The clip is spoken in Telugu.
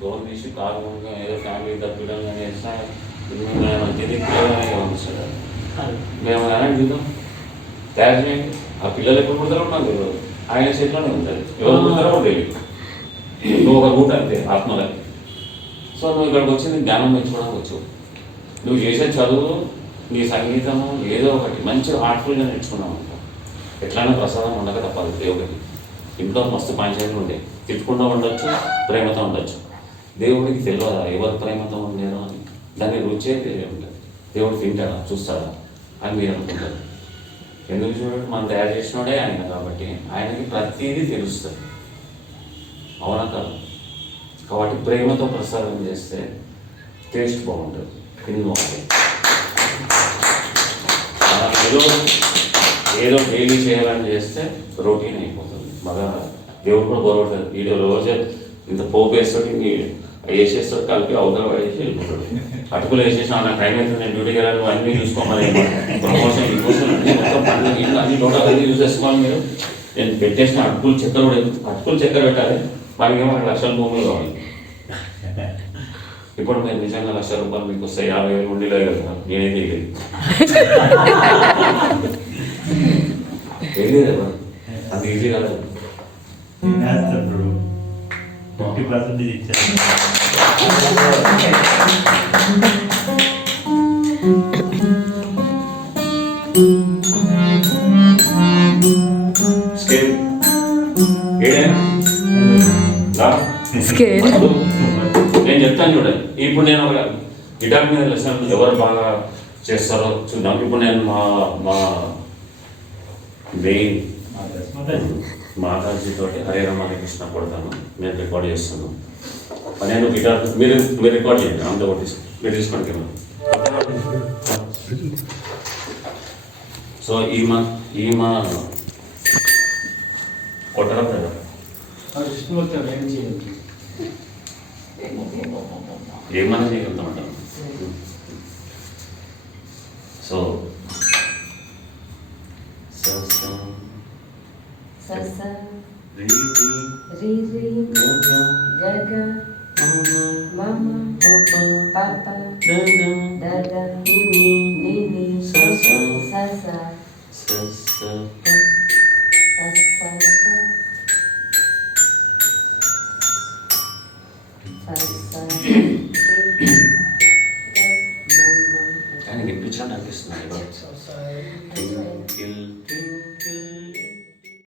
డోర్ తీసి కారు కొనుక ఏదో ఫ్యామిలీ తప్పిడం కానీ వేసినా తిరిగి పంపిస్తాడు. మేము కానీ చూద్దాం తయారు చేయండి. ఆ పిల్లలు ఎప్పుడు పుడతారో నాకు తెలియదు, ఆయన చేతిలోనే ఉంటుంది. ఎవరు పుడతారో కూడా తెలియదు. నువ్వు ఒక రూట్ అంతే ఆత్మలకి. సో నువ్వు ఇక్కడికి వచ్చింది జ్ఞానం పెంచుకోవడానికి వచ్చావు. నువ్వు చేసే చదువు, నీ సంగీతము ఏదో ఒకటి మంచి ఆర్ట్ఫుల్గా నేర్చుకున్నావు అంట. ఎట్లయినా ప్రసాదం ఉండక తప్పదు దేవుడికి. ఇంట్లో మస్తు పంచాయతీలు ఉండే, తిట్టుకుంటూ ఉండొచ్చు, ప్రేమతో ఉండొచ్చు. దేవుడికి తెలియదా ఎవరు ప్రేమతో ఉండేదో అని? దాన్ని రుచే తెలియదు. దేవుడు తింటాడా చూస్తాడా అని మీరు అనుకుంటారు. ఎందుకు చూడండి, మనం తయారు చేసినోడే ఆయన కాబట్టి ఆయనకి ప్రతిదీ తెలుస్తుంది. అవునా కాదు? కాబట్టి ప్రేమతో ప్రసాదం చేస్తే టేస్ట్ బాగుంటుంది, తిని బాగుంటుంది. ఏదో డైలీ చేయాలని చేస్తే రొటీన్ అయిపోతుంది. బాగా దేవుడు కూడా బోరవుతుంది. వీడియోలో రోజే ఇంత పోపు వేస్తాడు, వేసేస్తాడు, కలిపి అవతల పడేసి వెళ్ళిపోతాడు. అటుకులు వేసేసి నా టైం అవుతుంది, నేను డ్యూటీకి వెళ్ళాలి, అన్నీ చూసుకోమని ప్రమోషన్ ఇంకోసం అన్నీ మొత్తం పనులు ఇంట్లో అన్ని టోటల్ అన్నీ యూజ్ చేసుకోవాలి. మీరు నేను పెట్టేసిన అటుకులు చక్కెర పెట్టాలి, మనకి ఏమో 1 లక్షల భూములు కావాలి. ఇప్పుడు మీరు నిజంగా 1 లక్షల రూపాయలు మీకు వస్తాయి, 50,000 ఉండిలే కదా, నేనే చేయలేదు. తెలియదు కదా, అంత ఈజీ కాదు. 50% ఇచ్చారు. నేను చెప్తాను చూడండి. ఇప్పుడు నేను ఒక గిటార్ మీద లెసన్ ఎవరు బాగా చేస్తారో చూద్దాం. ఇప్పుడు నేను మా మెయిన్ మాతాజీ తోటి హరే రామ కృష్ణ కొడతాను. నేను రికార్డ్ చేస్తాను. నేను గిటార్ మీరు రికార్డ్ చేయండి. అంత ఒకటి మీరు తీసుకోండి కెమెరా. సో ఈమా కొట్టడం కదా ఏమన్నా చేయగలుగుతామంట. సో